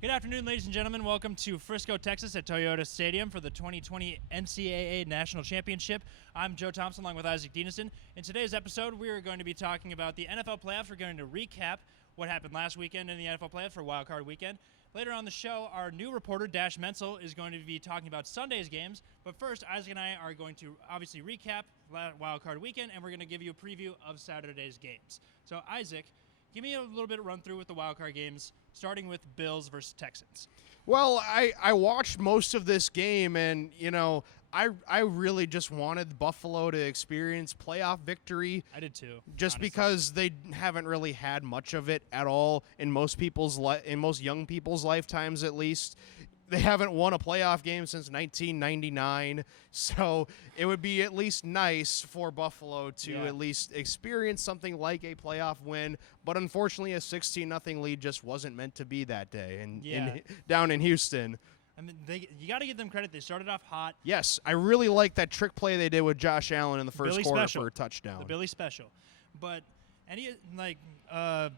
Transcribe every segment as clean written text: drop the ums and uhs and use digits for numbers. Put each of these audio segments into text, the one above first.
Good afternoon, ladies and gentlemen. Welcome to Frisco, Texas at Toyota Stadium for the 2020 NCAA National Championship. I'm Joe Thompson along with Isak Dinesen. In today's episode, we are going to be talking about the NFL playoffs. We're going to recap what happened last weekend in the NFL playoffs for Wild Card Weekend. Later on the show, our new reporter, Dash Mentzel, is going to be talking about Sunday's games. But first, Isaac and I are going to obviously recap Wild Card Weekend, and we're going to give you a preview of Saturday's games. So, Isaac, give me a little bit of run through with the Wild Card games, starting with Bills versus Texans. Well, I watched most of this game, and, I really just wanted Buffalo to experience playoff victory. I did too. Just honestly. because they haven't really had much of it at all in most young people's lifetimes, at least. They haven't won a playoff game since 1999, so it would be at least nice for Buffalo to at least experience something like a playoff win. But unfortunately, a 16-0 lead just wasn't meant to be that day, down in Houston. I mean, you got to give them credit. They started off hot. Yes, I really like that trick play they did with Josh Allen in the first Billy quarter special. for a touchdown. The Billy special. But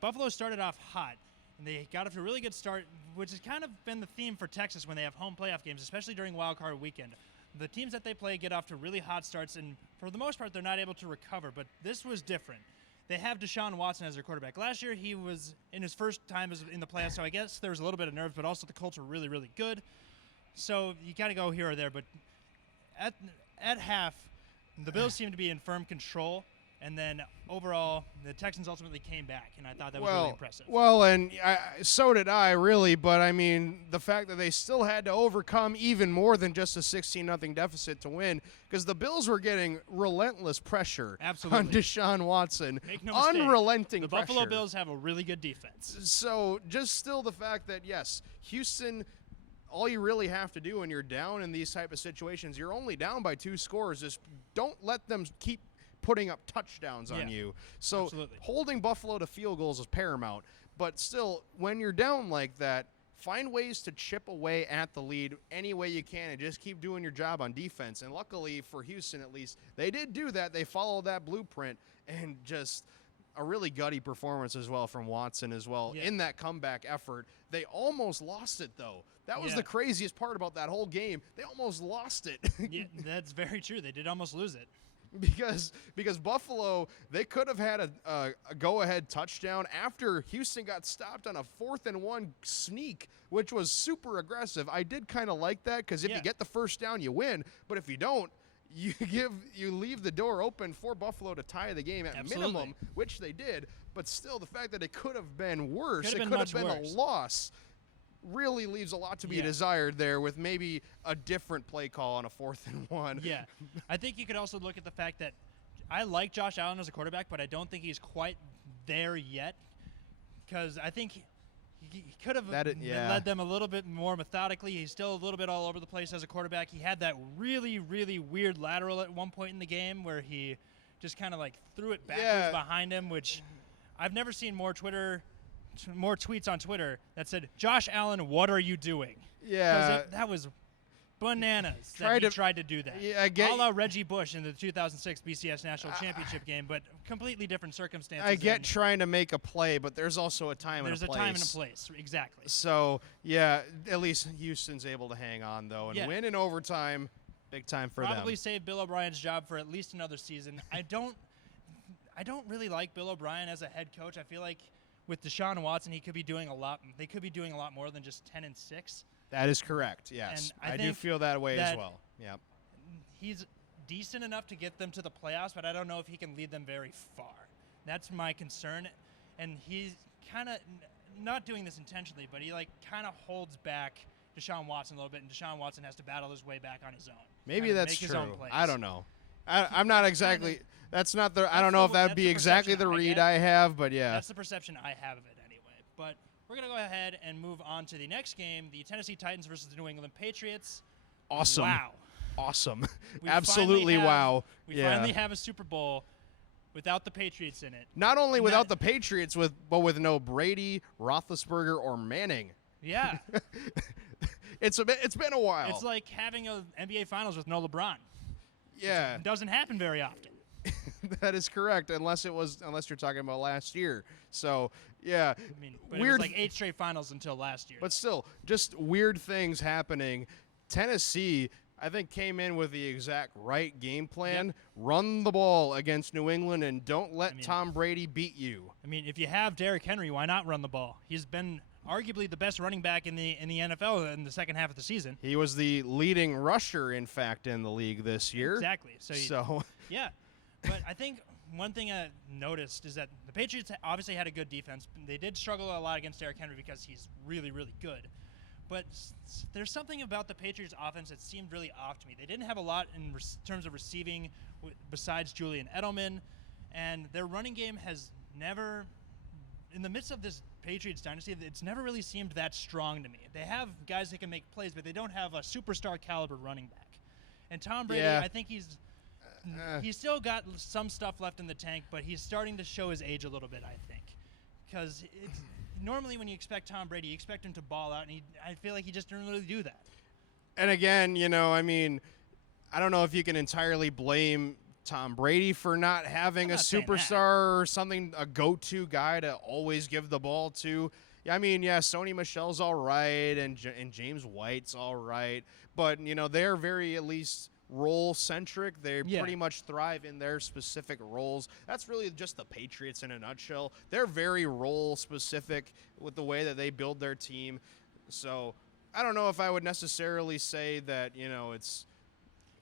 Buffalo started off hot. And they got off to a really good start, which has kind of been the theme for Texas when they have home playoff games, especially during Wild Card Weekend. The teams that they play get off to really hot starts, and for the most part, they're not able to recover. But this was different. They have Deshaun Watson as their quarterback. Last year, he was in his first time in the playoffs, so I guess there was a little bit of nerves, but also the Colts were really, really good. So you got to go here or there. But at half, the Bills seemed to be in firm control. And then overall, the Texans ultimately came back, and I thought that was really impressive. Well, and so did I, really. But, I mean, the fact that they still had to overcome even more than just a 16-0 deficit to win, because the Bills were getting relentless pressure on Deshaun Watson. Make no mistake. Unrelenting pressure. The Buffalo Bills have a really good defense. So just still the fact that, yes, Houston, all you really have to do when you're down in these type of situations, you're only down by 2 scores, is don't let them keep putting up touchdowns on you. So holding Buffalo to field goals is paramount. But still, when you're down like that, find ways to chip away at the lead any way you can and just keep doing your job on defense. And luckily for Houston, at least, they did do that. They followed that blueprint, and just a really gutty performance as well from Watson as well in that comeback effort. They almost lost it, though. That was the craziest part about that whole game. They almost lost it. Yeah, that's very true. They did almost lose it. Because Buffalo, they could have had a go-ahead touchdown after Houston got stopped on a 4th and 1 sneak, which was super aggressive. I did kind of like that, because if you get the first down, you win. But if you don't, you leave the door open for Buffalo to tie the game at minimum, which they did. But still, the fact that it could have been worse, it could have been a loss, really leaves a lot to be desired there, with maybe a different play call on a 4th and 1. Yeah. I think you could also look at the fact that I like Josh Allen as a quarterback, but I don't think he's quite there yet, because I think he could have led them a little bit more methodically. He's still a little bit all over the place as a quarterback. He had that really, really weird lateral at one point in the game where he just kind of threw it backwards behind him, which I've never seen more tweets on Twitter that said, "Josh Allen, what are you doing?" Yeah. That was bananas that he tried to do that. Yeah, a la Reggie Bush in the 2006 BCS National Championship game, but completely different circumstances. I get trying to make a play, but there's also a time and a place. There's a time and a place, exactly. So, at least Houston's able to hang on, though, and win in overtime. Big time for them. Probably save Bill O'Brien's job for at least another season. I don't really like Bill O'Brien as a head coach. I feel like with Deshaun Watson, he could be doing a lot. They could be doing a lot more than just 10-6. That is correct. Yes, and I do feel that way as well. Yeah, he's decent enough to get them to the playoffs, but I don't know if he can lead them very far. That's my concern, and he's kind of not doing this intentionally, but he kind of holds back Deshaun Watson a little bit, and Deshaun Watson has to battle his way back on his own. Maybe that's true. I don't know. I'm not exactly. That's not the. I don't know if that would be exactly the read I have, but yeah. That's the perception I have of it anyway. But we're going to go ahead and move on to the next game, the Tennessee Titans versus the New England Patriots. Awesome. Wow. Awesome. Absolutely wow. We finally have a Super Bowl without the Patriots in it. Not only without the Patriots, but with no Brady, Roethlisberger, or Manning. Yeah. It's been a while. It's like having an NBA Finals with no LeBron. Yeah. It doesn't happen very often. That is correct, unless you're talking about last year. So, Yeah. I mean, but Weird. it was like 8 straight finals until last year. But still, just weird things happening. Tennessee, I think, came in with the exact right game plan. Yep. Run the ball against New England and don't let Tom Brady beat you. I mean, if you have Derrick Henry, why not run the ball? He's been arguably the best running back in the NFL in the second half of the season. He was the leading rusher, in fact, in the league this year. Exactly. So yeah. But I think one thing I noticed is that the Patriots obviously had a good defense. They did struggle a lot against Derrick Henry because he's really, really good. But there's something about the Patriots' offense that seemed really off to me. They didn't have a lot in terms of receiving besides Julian Edelman, and their running game has never, in the midst of this Patriots dynasty, it's never really seemed that strong to me. They have guys that can make plays, but they don't have a superstar caliber running back. And Tom Brady, I think he's still got some stuff left in the tank, but he's starting to show his age a little bit, I think. Because normally when you expect Tom Brady, you expect him to ball out, and I feel like he just didn't really do that. And again, I mean, I don't know if you can entirely blame Tom Brady for not having a superstar or something, a go-to guy to always give the ball to. I mean, Sony Michel's all right, and James White's all right, but they're very at least role-centric. They pretty much thrive in their specific roles. That's really just the Patriots in a nutshell. They're very role-specific with the way that they build their team. So I don't know if I would necessarily say that, it's,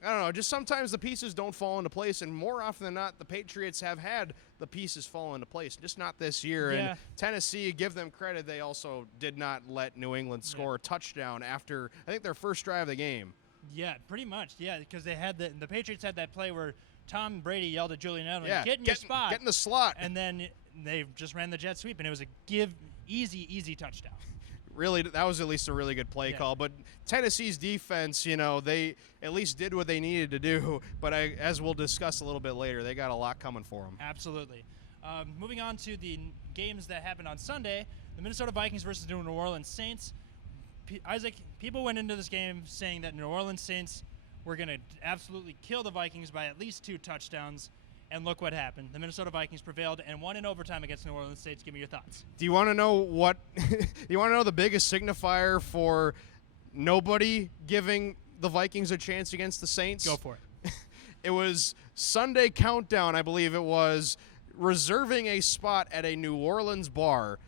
I don't know, just sometimes the pieces don't fall into place, and more often than not, the Patriots have had the pieces fall into place, just not this year. Yeah. And Tennessee, give them credit, they also did not let New England score a touchdown after, I think, their first drive of the game. Yeah, pretty much. Yeah, because they had the Patriots had that play where Tom Brady yelled at Julian Edelman, "Get in your spot, get in the slot," and then they just ran the jet sweep, and it was a easy touchdown. Really, that was at least a really good play call. But Tennessee's defense, they at least did what they needed to do. But as we'll discuss a little bit later, they got a lot coming for them. Absolutely. Moving on to the games that happened on Sunday, the Minnesota Vikings versus the New Orleans Saints. Isaac, people went into this game saying that New Orleans Saints were going to absolutely kill the Vikings by at least 2 touchdowns, and look what happened. The Minnesota Vikings prevailed and won in overtime against New Orleans Saints. Give me your thoughts. Do you want to know what – you want to know the biggest signifier for nobody giving the Vikings a chance against the Saints? Go for it. It was Sunday Countdown, I believe it was, reserving a spot at a New Orleans bar.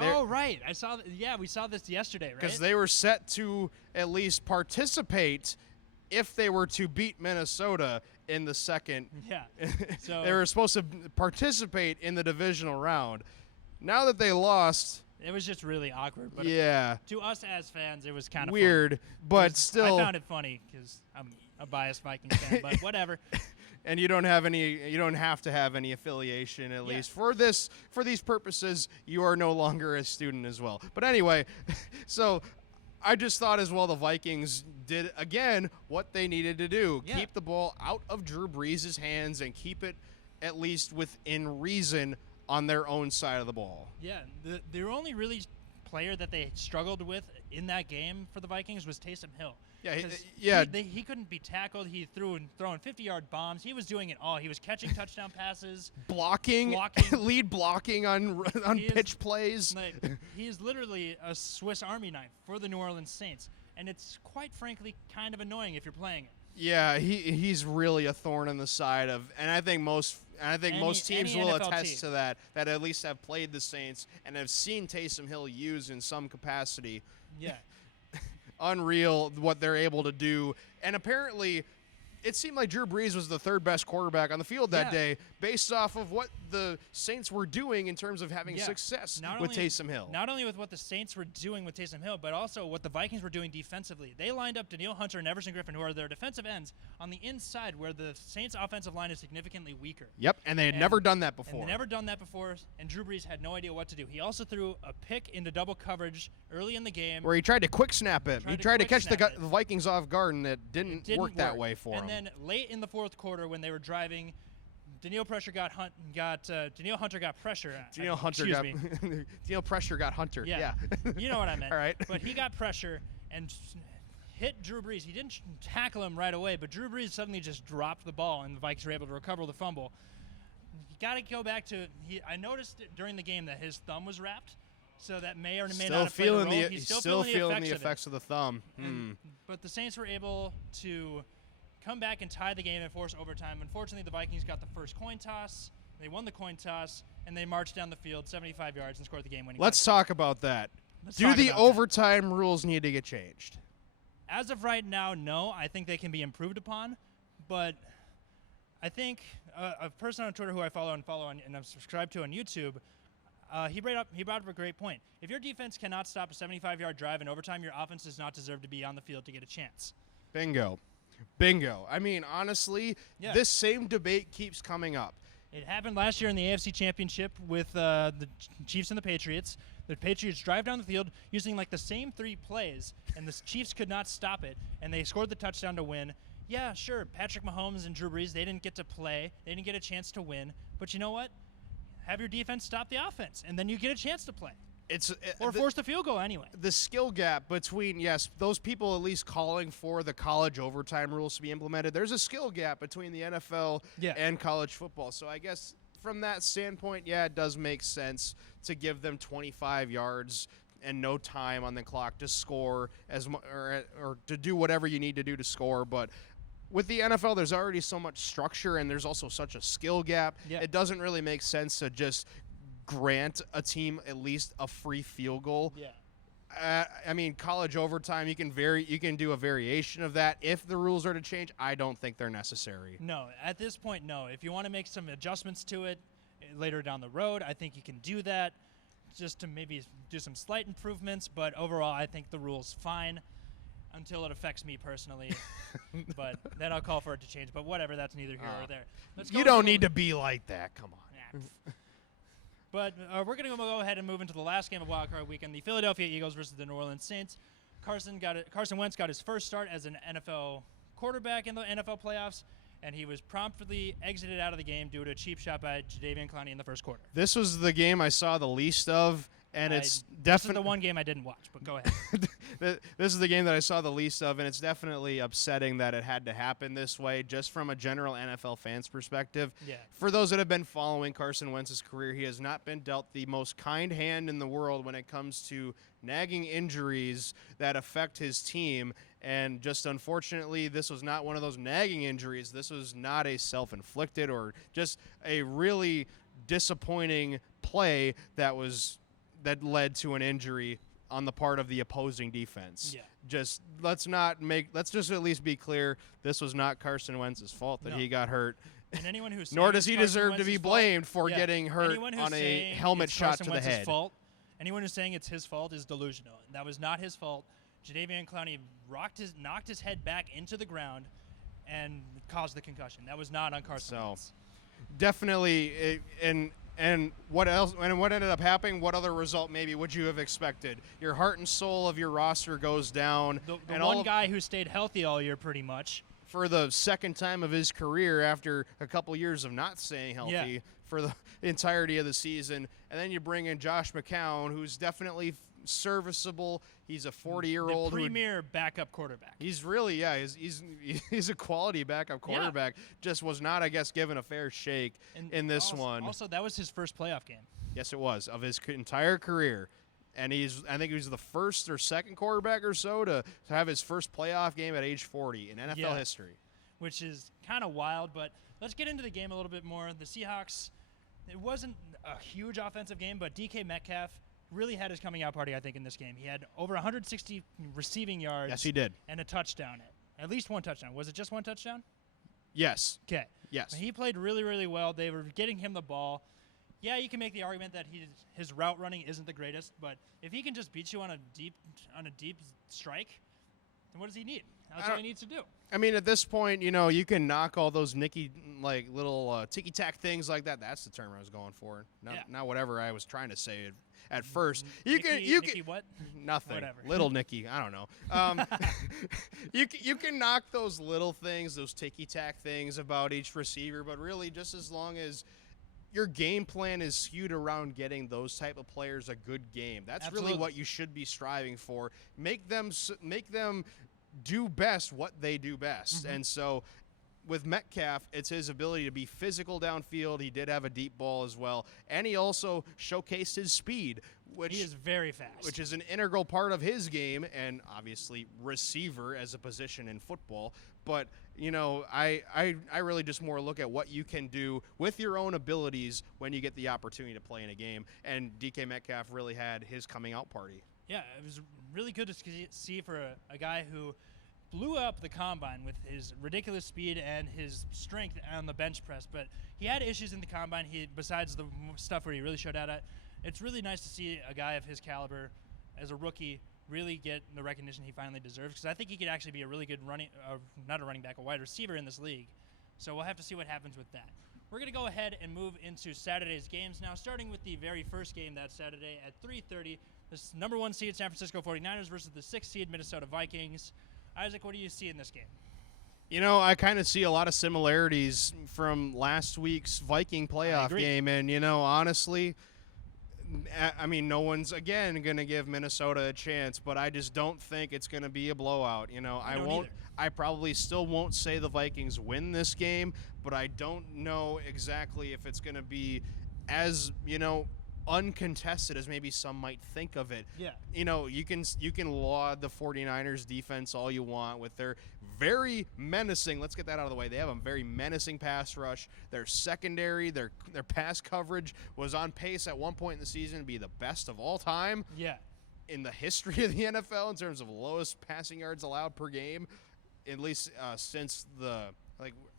Oh, right. I saw. We saw this yesterday, right? Because they were set to at least participate if they were to beat Minnesota in the second. Yeah. So they were supposed to participate in the divisional round. Now that they lost, it was just really awkward. But to us as fans, it was kind of weird. Funny. But still, I found it funny because I'm a biased Vikings fan. But whatever. And you don't have to have any affiliation, at least for these purposes. You are no longer a student as well. But anyway, so I just thought as well the Vikings did again what they needed to do: keep the ball out of Drew Brees' hands and keep it at least within reason on their own side of the ball. Yeah, the only really player that they struggled with in that game for the Vikings was Taysom Hill. He couldn't be tackled. He throwing 50-yard bombs. He was doing it all. He was catching touchdown passes, blocking, lead blocking on pitch plays. He is literally a Swiss Army knife for the New Orleans Saints, and it's quite frankly kind of annoying if you're playing it. Yeah, he's really a thorn in the side of, and I think most teams will attest to that at least have played the Saints and have seen Taysom Hill used in some capacity. Yeah. Unreal what they're able to do. And apparently it seemed like Drew Brees was the third best quarterback on the field that day based off of what the Saints were doing in terms of having success with Taysom Hill. Not only with what the Saints were doing with Taysom Hill, but also what the Vikings were doing defensively. They lined up Danielle Hunter and Everson Griffin, who are their defensive ends, on the inside where the Saints' offensive line is significantly weaker. Yep, and they had never done that before. And Drew Brees had no idea what to do. He also threw a pick into double coverage early in the game. Where he tried to quick snap it. He tried to catch the Vikings off guard, and it didn't work that way for him. And then late in the fourth quarter when they were driving, Danielle Hunter got pressure. Danielle Pressure got Hunter. Yeah. You know what I meant. All right. But he got pressure and hit Drew Brees. He didn't tackle him right away, but Drew Brees suddenly just dropped the ball, and the Vikings were able to recover the fumble. got to go back to. I noticed during the game that his thumb was wrapped, so that may or may Still not have played a role. he's still feeling the effects of the thumb. But the Saints were able to come back and tie the game and force overtime. Unfortunately, the Vikings got the first coin toss. They won the coin toss, and they marched down the field 75 yards and scored the game-winning. Let's talk about that. Do the overtime rules need to get changed? As of right now, no. I think they can be improved upon, but I think a person on Twitter who I follow and I'm subscribed to on YouTube, he brought up a great point. If your defense cannot stop a 75-yard drive in overtime, your offense does not deserve to be on the field to get a chance. Bingo. I mean, honestly, this same debate keeps coming up. It happened last year in the AFC Championship with the Chiefs and the Patriots. The Patriots drive down the field using like the same 3 plays, and the Chiefs could not stop it, and they scored the touchdown to win. Yeah, sure, Patrick Mahomes and Drew Brees, they didn't get to play. They didn't get a chance to win. But you know what? Have your defense stop the offense, and then you get a chance to play. Or force the field goal anyway. The skill gap between, those people at least calling for the college overtime rules to be implemented, there's a skill gap between the NFL and college football. So I guess from that standpoint, it does make sense to give them 25 yards and no time on the clock to score or to do whatever you need to do to score. But with the NFL, there's already so much structure and there's also such a skill gap. It doesn't really make sense to just grant a team at least a free field goal. I mean, college overtime, you can do a variation of that. If the rules are to change, I don't think they're necessary. No, at this point, no. If you want to make some adjustments to it later down the road, I think you can do that, just to maybe do some slight improvements. But overall, I think the rule's fine until it affects me personally. But then I'll call for it to change. But whatever, that's neither here or there. You don't need to be like that. Come on. But we're going to go ahead and move into the last game of Wild Card Weekend, the Philadelphia Eagles versus the New Orleans Saints. Carson Wentz got his first start as an NFL quarterback in the NFL playoffs, and he was promptly exited out of the game due to a cheap shot by Jadeveon Clowney in the first quarter. This was the game I saw the least of, and it's definitely this is the one game I didn't watch, but go ahead. This is the game that I saw the least of, and it's definitely upsetting that it had to happen this way, just from a general NFL fans' perspective. For those that have been following Carson Wentz's career, he has not been dealt the most kind hand in the world when it comes to nagging injuries that affect his team. And just unfortunately, this was not one of those nagging injuries. This was not a self-inflicted or just a really disappointing play that led to an injury on the part of the opposing defense. Let's just at least be clear, this was not Carson Wentz's fault that he got hurt. And anyone who's nor does he deserve to be blamed for getting hurt on a helmet shot to the head. Anyone who's saying it's his fault is delusional. That was not his fault. Jadeveon Clowney knocked his head back into the ground and caused the concussion. That was not on Carson Wentz. Definitely, and what else? And what ended up happening? What other result maybe would you have expected? Your heart and soul of your roster goes down. The one guy who stayed healthy all year, pretty much, for the second time of his career after a couple years of not staying healthy for the entirety of the season, and then you bring in Josh McCown, who's definitely serviceable. He's a 40-year-old premier backup quarterback. He's really, he's a quality backup quarterback. Just was not, I guess, given a fair shake in this one. Also, that was his first playoff game. Yes, it was, of his entire career. And I think he was the first or second quarterback or so to have his first playoff game at age 40 in NFL history. Which is kind of wild, but let's get into the game a little bit more. The Seahawks, it wasn't a huge offensive game, but DK Metcalf really had his coming out party, I think, in this game. He had over 160 receiving yards. Yes, he did. And a touchdown. At least one touchdown. Was it just one touchdown? Yes. Okay. Yes. He played really, really well. They were getting him the ball. Yeah, you can make the argument that his route running isn't the greatest, but if he can just beat you on a deep strike, then what does he need? That's all he needs to do. I mean, at this point, you can knock all those little ticky-tack things like that. That's the term I was going for. Not whatever I was trying to say at first. You can what? Nothing. Whatever. Little Nicky. I don't know. You can knock those little things, those ticky-tack things about each receiver, but really just as long as your game plan is skewed around getting those type of players a good game. That's really what you should be striving for. Make them do best what they do best. And so with Metcalf, it's his ability to be physical downfield. He did have a deep ball as well, and he also showcased his speed, which he is very fast, which is an integral part of his game, and obviously receiver as a position in football. But I really just more look at what you can do with your own abilities when you get the opportunity to play in a game. And DK Metcalf really had his coming out party. Yeah, it was really good to see for a guy who blew up the combine with his ridiculous speed and his strength on the bench press. But he had issues in the combine. Besides the stuff where he really showed out at, it's really nice to see a guy of his caliber as a rookie really get the recognition he finally deserves, because I think he could actually be a really good a wide receiver in this league. So we'll have to see what happens with that. We're going to go ahead and move into Saturday's games now, starting with the very first game that Saturday at 3:30. This number 1 seed San Francisco 49ers versus the 6th seed Minnesota Vikings. Isaac, what do you see in this game? I kind of see a lot of similarities from last week's Viking playoff game. And, honestly, I mean, no one's, again, going to give Minnesota a chance, but I just don't think it's going to be a blowout. I probably still won't say the Vikings win this game, but I don't know exactly if it's going to be as, uncontested as maybe some might think of it. Yeah. You can laud the 49ers defense all you want with their very menacing, let's get that out of the way. They have a very menacing pass rush. Their secondary, their pass coverage was on pace at one point in the season to be the best of all time. Yeah. In the history of the NFL in terms of lowest passing yards allowed per game, at least since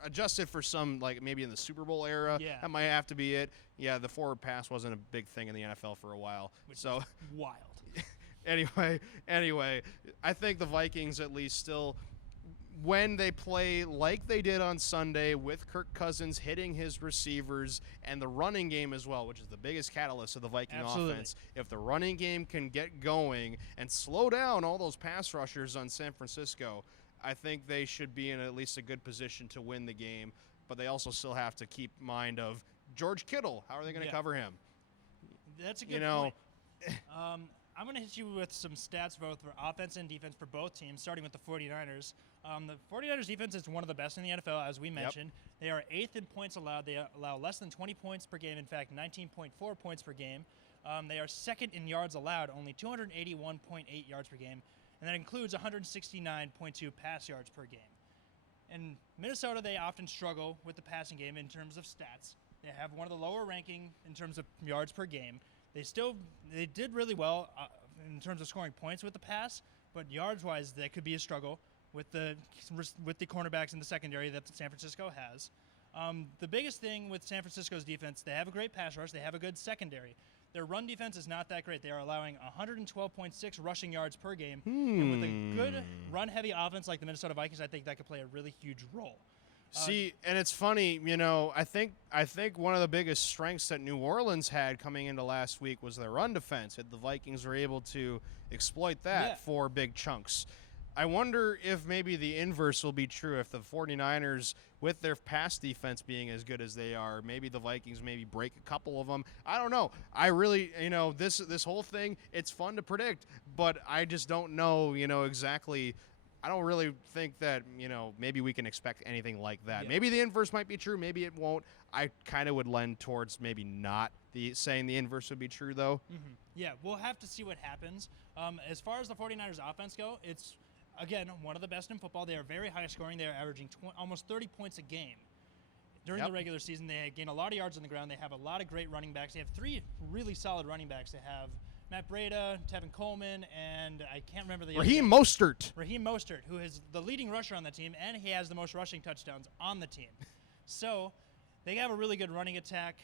adjusted for some, maybe in the Super Bowl era. Yeah. That might have to be it. Yeah, the forward pass wasn't a big thing in the NFL for a while. Which is wild. Anyway, I think the Vikings at least still, when they play like they did on Sunday with Kirk Cousins hitting his receivers and the running game as well, which is the biggest catalyst of the Viking offense, if the running game can get going and slow down all those pass rushers on San Francisco, I think they should be in at least a good position to win the game. But they also still have to keep mind of George Kittle. How are they going to cover him? That's a good point. I'm going to hit you with some stats both for offense and defense for both teams, starting with the 49ers. The 49ers defense is one of the best in the NFL, as we mentioned. Yep. They are 8th in points allowed. They allow less than 20 points per game. In fact, 19.4 points per game. They are 2nd in yards allowed, only 281.8 yards per game. And that includes 169.2 pass yards per game. In Minnesota, they often struggle with the passing game in terms of stats. They have one of the lower ranking in terms of yards per game. They did really well in terms of scoring points with the pass, but yards-wise, that could be a struggle with the cornerbacks in the secondary that San Francisco has. The biggest thing with San Francisco's defense, they have a great pass rush. They have a good secondary. Their run defense is not that great. They are allowing 112.6 rushing yards per game. And with a good run-heavy offense like the Minnesota Vikings, I think that could play a really huge role. See, and it's funny, I think one of the biggest strengths that New Orleans had coming into last week was their run defense. The Vikings were able to exploit that for big chunks. I wonder if maybe the inverse will be true if the 49ers, with their pass defense being as good as they are, maybe the Vikings maybe break a couple of them. I don't know. I really, this whole thing, it's fun to predict, but I just don't know, exactly. I don't really think that, maybe we can expect anything like that. Yeah. Maybe the inverse might be true. Maybe it won't. I kind of would lend towards maybe not saying the inverse would be true, though. Mm-hmm. Yeah, we'll have to see what happens. As far as the 49ers offense go, it's, again, one of the best in football. They are very high scoring. They are averaging almost 30 points a game. During the regular season, they gain a lot of yards on the ground. They have a lot of great running backs. They have 3 really solid running backs. They have Matt Breida, Tevin Coleman, and I can't remember the Raheem Mostert. Raheem Mostert, who is the leading rusher on the team, and he has the most rushing touchdowns on the team. So they have a really good running attack.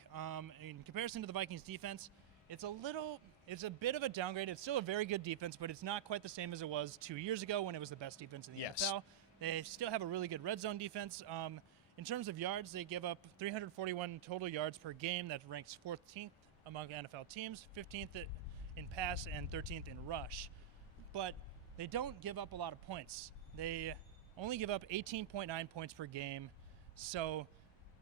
In comparison to the Vikings defense, it's a bit of a downgrade. It's still a very good defense, but it's not quite the same as it was 2 years ago when it was the best defense in the NFL. They still have a really good red zone defense. In terms of yards, they give up 341 total yards per game. That ranks 14th among NFL teams, 15th in pass, and 13th in rush. But they don't give up a lot of points. They only give up 18.9 points per game. So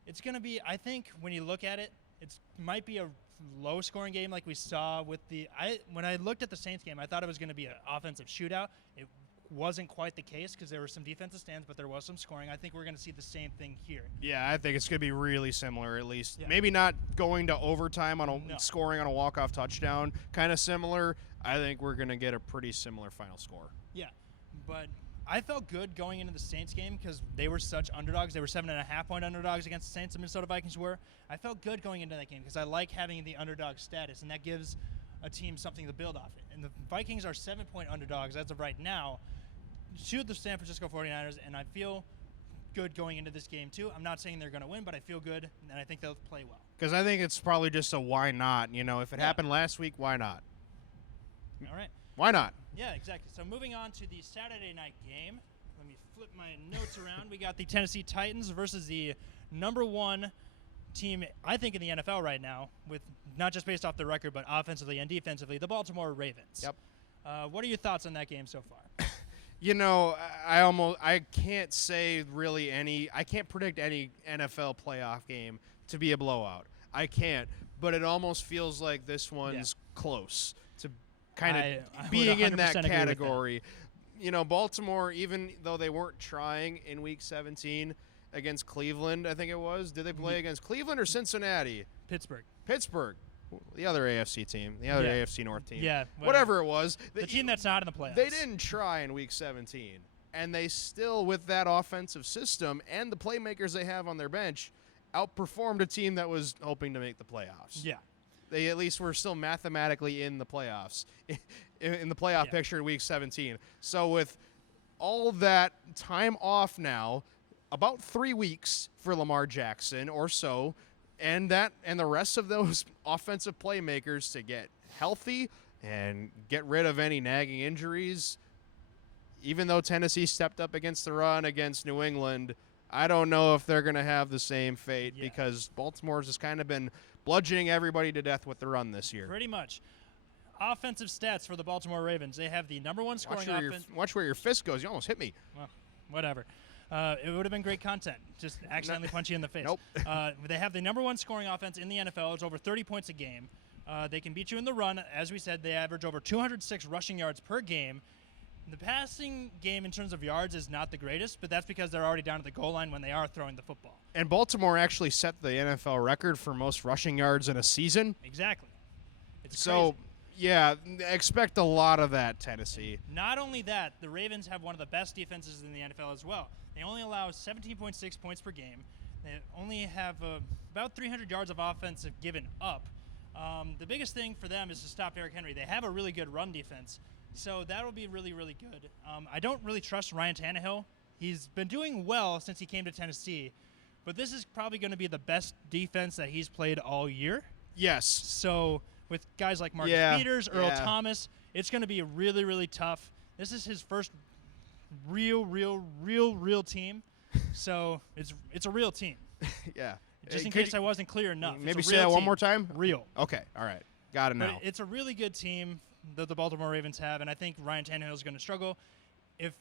it's going to be, I think, when you look at it, it might be a low-scoring game like we saw with when I looked at the Saints game, I thought it was going to be an offensive shootout. It wasn't quite the case because there were some defensive stands, but there was some scoring. I think we're going to see the same thing here. Yeah, I think it's going to be really similar, at least. Yeah. Maybe not going to overtime on scoring on a walk-off touchdown, kind of similar. I think we're going to get a pretty similar final score. Yeah, but I felt good going into the Saints game because they were such underdogs. They were 7.5-point underdogs against the Saints. The Minnesota Vikings were. I felt good going into that game because I like having the underdog status, and that gives a team something to build off it. And the Vikings are 7-point underdogs as of right now to the San Francisco 49ers, and I feel good going into this game too. I'm not saying they're going to win, but I feel good, and I think they'll play well. Because I think it's probably just a why not. You know, if it happened last week, why not? All right. Why not? Yeah, exactly. So moving on to the Saturday night game. Let me flip my notes around. We got the Tennessee Titans versus the number 1 team, I think, in the NFL right now, with not just based off the record, but offensively and defensively, the Baltimore Ravens. Yep. What are your thoughts on that game so far? You know, I can't say really I can't predict any NFL playoff game to be a blowout. I can't, but it almost feels like this one's close to kind of being in that category. You know, Baltimore, even though they weren't trying in Week 17 against Cleveland, I think it was. Did they play against Cleveland or Cincinnati? Pittsburgh. The other AFC team, the other AFC North team. Yeah. Whatever it was. The team that's not in the playoffs. They didn't try in Week 17. And they still, with that offensive system and the playmakers they have on their bench, outperformed a team that was hoping to make the playoffs. Yeah. They at least were still mathematically in the playoffs, in the playoff picture in Week 17. So with all that time off now, about 3 weeks for Lamar Jackson or so, and the rest of those offensive playmakers to get healthy and get rid of any nagging injuries, even though Tennessee stepped up against the run against New England, I don't know if they're going to have the same fate because Baltimore's just kind of been bludgeoning everybody to death with the run this year. Pretty much. Offensive stats for the Baltimore Ravens. They have the number 1 scoring offense. Watch where your fist goes. You almost hit me. Well, whatever. It would have been great content. Just accidentally punch you in the face. Nope. They have the number 1 scoring offense in the NFL. It's over 30 points a game. They can beat you in the run. As we said, they average over 206 rushing yards per game. The passing game in terms of yards is not the greatest, but that's because they're already down at the goal line when they are throwing the football. And Baltimore actually set the NFL record for most rushing yards in a season. Exactly. It's so, crazy. Yeah, expect a lot of that, Tennessee. Not only that, the Ravens have one of the best defenses in the NFL as well. They only allow 17.6 points per game. They only have about 300 yards of offense given up. The biggest thing for them is to stop Derrick Henry. They have a really good run defense, so that will be really, really good. I don't really trust Ryan Tannehill. He's been doing well since he came to Tennessee, but this is probably going to be the best defense that he's played all year. Yes. So with guys like Marcus Peters, Earl Thomas, it's going to be really, really tough. This is his first real team. So it's a real team. Yeah. Just in case I wasn't clear enough. Maybe say that one more time? Real. Okay. All right. Got it now. But it's a really good team that the Baltimore Ravens have, and I think Ryan Tannehill is going to struggle. If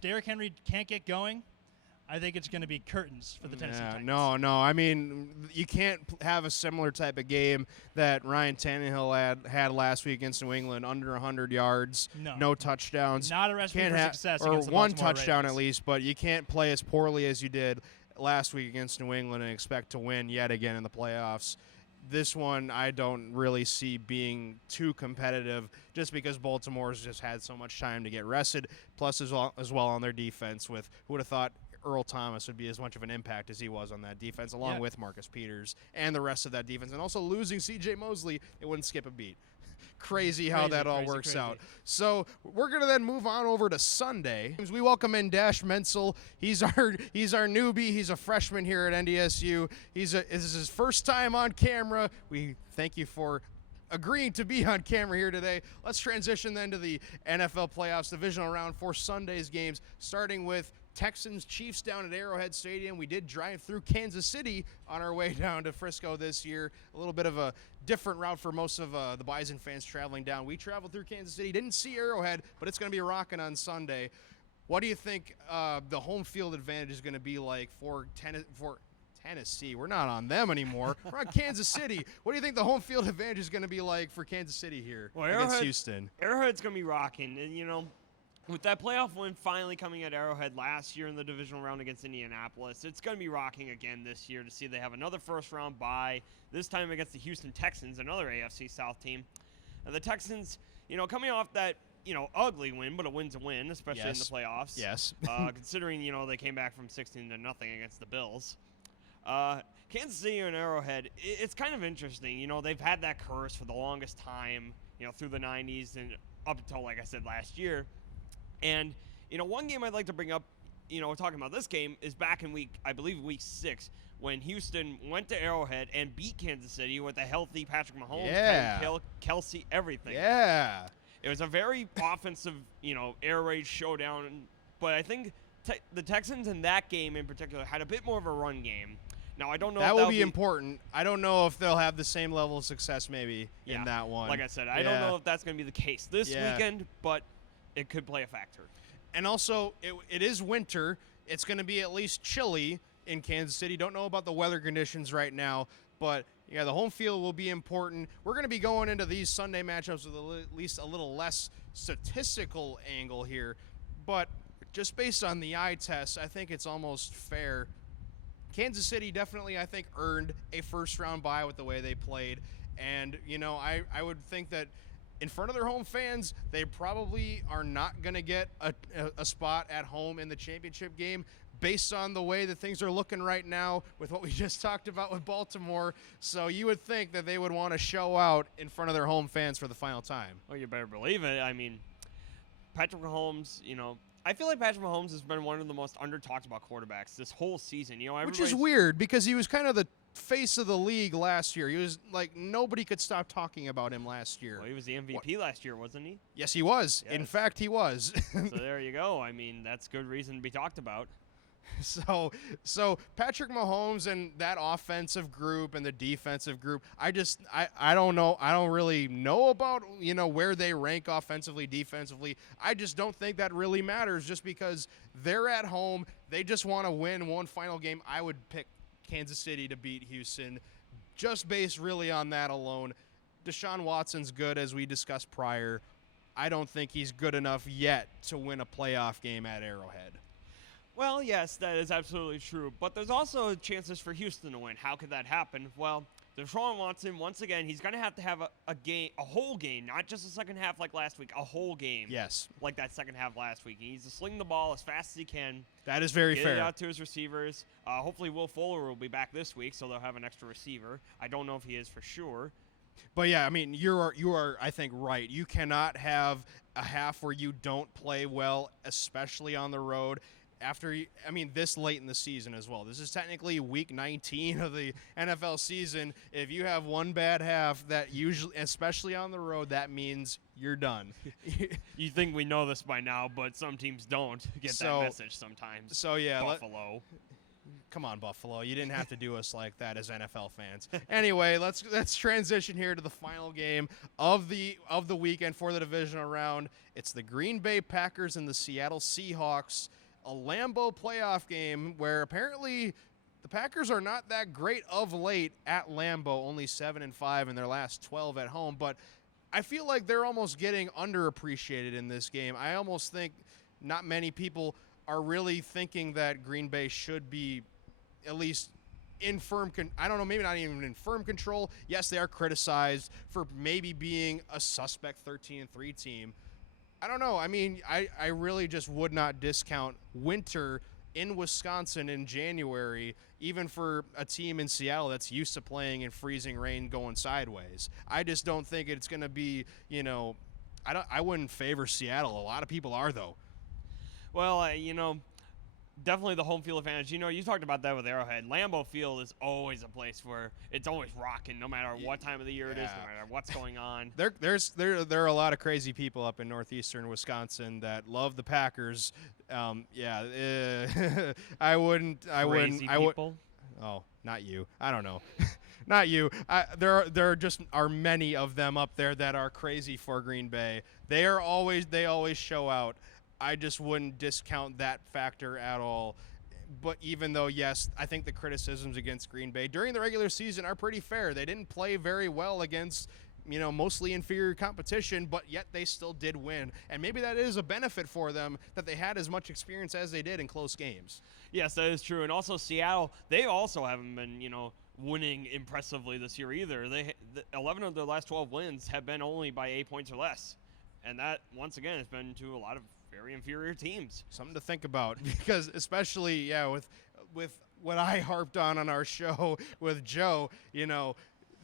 Derrick Henry can't get going, I think it's going to be curtains for the Tennessee Titans. No. I mean, you can't have a similar type of game that Ryan Tannehill had last week against New England, under 100 yards, no touchdowns. Not a recipe for success or against the one Baltimore touchdown Ravens. at least, but you can't play as poorly as you did last week against New England and expect to win yet again in the playoffs. This one I don't really see being too competitive just because Baltimore's just had so much time to get rested, plus as well on their defense with who would have thought Earl Thomas would be as much of an impact as he was on that defense, along with Marcus Peters and the rest of that defense. And also losing C.J. Mosley, it wouldn't skip a beat. Crazy how that all works out. So we're going to then move on over to Sunday. We welcome in Dash Mentzel. He's our newbie. He's a freshman here at NDSU. This is his first time on camera. We thank you for agreeing to be on camera here today. Let's transition then to the NFL playoffs divisional round for Sunday's games, starting with Texans Chiefs down at Arrowhead Stadium. We did drive through Kansas City on our way down to Frisco this year. A little bit of a different route for most of the Bison fans traveling down. We traveled through Kansas City, didn't see Arrowhead, but it's going to be rocking on Sunday. What do you think the home field advantage is going to be like for Tennessee? We're not on them anymore. We're on Kansas City. What do you think the home field advantage is going to be like for Kansas City here against Houston? Arrowhead's going to be rocking. And, with that playoff win finally coming at Arrowhead last year in the divisional round against Indianapolis, it's going to be rocking again this year to see they have another first-round bye, this time against the Houston Texans, another AFC South team. And the Texans, coming off that, ugly win, but a win's a win, especially in the playoffs. Yes. Considering, they came back from 16-0 against the Bills. Kansas City and Arrowhead, it's kind of interesting. They've had that curse for the longest time, through the 90s and up until, like I said, last year. And, one game I'd like to bring up, talking about this game, is back in week 6, when Houston went to Arrowhead and beat Kansas City with a healthy Patrick Mahomes, Tyreek Kelsey, everything. Yeah. It was a very offensive, air raid showdown. But I think the Texans in that game in particular had a bit more of a run game. Now, I don't know that if will be important. I don't know if they'll have the same level of success maybe in that one. Like I said, I don't know if that's going to be the case this weekend, but it could play a factor. And also, it is winter. It's going to be at least chilly in Kansas City. Don't know about the weather conditions right now, but yeah, the home field will be important. We're going to be going into these Sunday matchups with at least a little less statistical angle here, but just based on the eye test, I think it's almost fair. Kansas City definitely, I think, earned a first-round bye with the way they played, and, I would think that in front of their home fans, they probably are not going to get a spot at home in the championship game based on the way that things are looking right now with what we just talked about with Baltimore. So you would think that they would want to show out in front of their home fans for the final time. Well, you better believe it. I mean, Patrick Mahomes, I feel like Patrick Mahomes has been one of the most under-talked about quarterbacks this whole season. Which is weird because he was kind of the face of the league last year. He was like, nobody could stop talking about him last year. Well, he was the MVP last year, wasn't he? Yes, he was. Yes. In fact, he was. So there you go. I mean, that's good reason to be talked about. So Patrick Mahomes and that offensive group and the defensive group, I don't know. I don't really know about, where they rank offensively, defensively. I just don't think that really matters just because they're at home. They just want to win one final game. I would pick Kansas City to beat Houston just based really on that alone. Deshaun Watson's good, as we discussed prior. I don't think he's good enough yet to win a playoff game at Arrowhead. Well, yes, that is absolutely true. But there's also chances for Houston to win. How could that happen? Well, Deshaun Watson, once again, he's going to have a whole game, not just a second half like last week, a whole game. Yes. Like that second half last week. He needs to sling the ball as fast as he can. That is very fair. Get it out to his receivers. Hopefully Will Fuller will be back this week, so they'll have an extra receiver. I don't know if he is for sure. But yeah, I mean, you are I think right. You cannot have a half where you don't play well, especially on the road. This late in the season as well. This is technically week 19 of the NFL season. If you have one bad half, that usually, especially on the road, that means you're done. You think we know this by now, but some teams don't get that message sometimes. So yeah, Buffalo. Come on, Buffalo. You didn't have to do us like that as NFL fans. Anyway, let's transition here to the final game of the weekend for the divisional round. It's the Green Bay Packers and the Seattle Seahawks. A Lambeau playoff game where apparently the Packers are not that great of late at Lambeau, only 7-5 in their last 12 at home. But I feel like they're almost getting underappreciated in this game. I almost think not many people are really thinking that Green Bay should be at least in maybe not even in firm control. Yes, they are criticized for maybe being a suspect 13-3 team. I don't know. I mean, I really just would not discount winter in Wisconsin in January, even for a team in Seattle that's used to playing in freezing rain going sideways. I just don't think it's going to be, I wouldn't favor Seattle. A lot of people are, though. Well, definitely the home field advantage. You talked about that with Arrowhead. Lambeau Field is always a place where it's always rocking, no matter what time of the year it is, no matter what's going on. There are a lot of crazy people up in northeastern Wisconsin that love the Packers. I wouldn't. Oh, not you. I don't know. Not you. There just are many of them up there that are crazy for Green Bay. They always show out. I just wouldn't discount that factor at all. But even though, yes, I think the criticisms against Green Bay during the regular season are pretty fair. They didn't play very well against mostly inferior competition, but yet they still did win. And maybe that is a benefit for them that they had as much experience as they did in close games. Yes, that is true. And also Seattle, they also haven't been, winning impressively this year either. 11 of their last 12 wins have been only by 8 points or less. And that, once again, has been to a lot of very inferior teams. Something to think about, because especially, with what I harped on our show with Joe,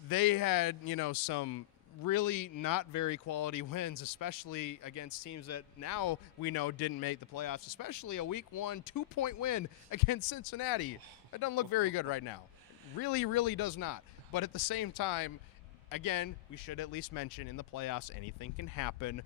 they had, some really not very quality wins, especially against teams that now we know didn't make the playoffs, especially a week 1 2-point win against Cincinnati. That doesn't look very good right now. Really, really does not. But at the same time, again, we should at least mention in the playoffs anything can happen.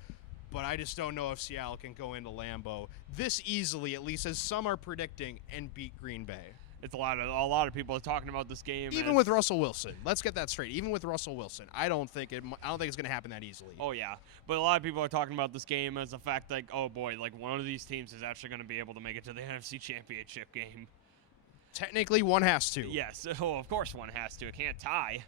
But I just don't know if Seattle can go into Lambeau this easily, at least as some are predicting, and beat Green Bay. It's a lot of people are talking about this game. Even with Russell Wilson. Let's get that straight. Even with Russell Wilson, I don't think it's going to happen that easily. Oh yeah, but a lot of people are talking about this game as a fact, like, oh boy, like one of these teams is actually going to be able to make it to the NFC Championship game. Technically, one has to. Yes, of course one has to. It can't tie.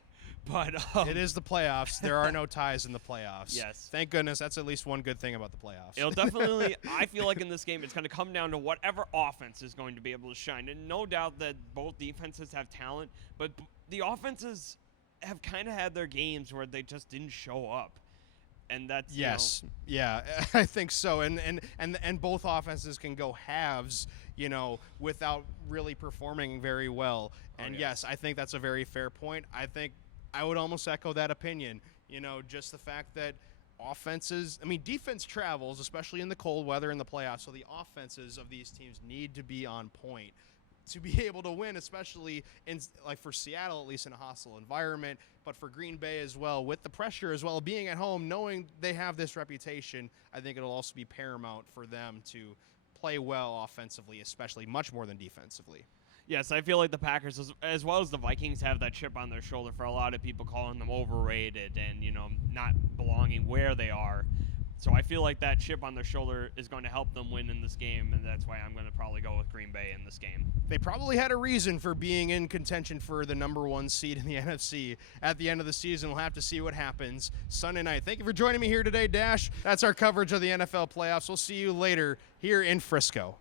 But it is the playoffs. There are no ties in the playoffs. Yes. Thank goodness. That's at least one good thing about the playoffs. It'll definitely, I feel like in this game, it's going to come down to whatever offense is going to be able to shine. And no doubt that both defenses have talent, but the offenses have kind of had their games where they just didn't show up. And that's, yes. Yeah, I think so. And both offenses can go halves, without really performing very well. And yes, I think that's a very fair point. I would almost echo that opinion. Just the fact that defense travels, especially in the cold weather in the playoffs, so the offenses of these teams need to be on point to be able to win, especially for Seattle, at least in a hostile environment, but for Green Bay as well, with the pressure as well, being at home, knowing they have this reputation. I think it'll also be paramount for them to play well offensively, especially much more than defensively. Yes, I feel like the Packers, as well as the Vikings, have that chip on their shoulder for a lot of people calling them overrated and, not belonging where they are. So I feel like that chip on their shoulder is going to help them win in this game, and that's why I'm going to probably go with Green Bay in this game. They probably had a reason for being in contention for the number 1 seed in the NFC at the end of the season. We'll have to see what happens Sunday night. Thank you for joining me here today, Dash. That's our coverage of the NFL playoffs. We'll see you later here in Frisco.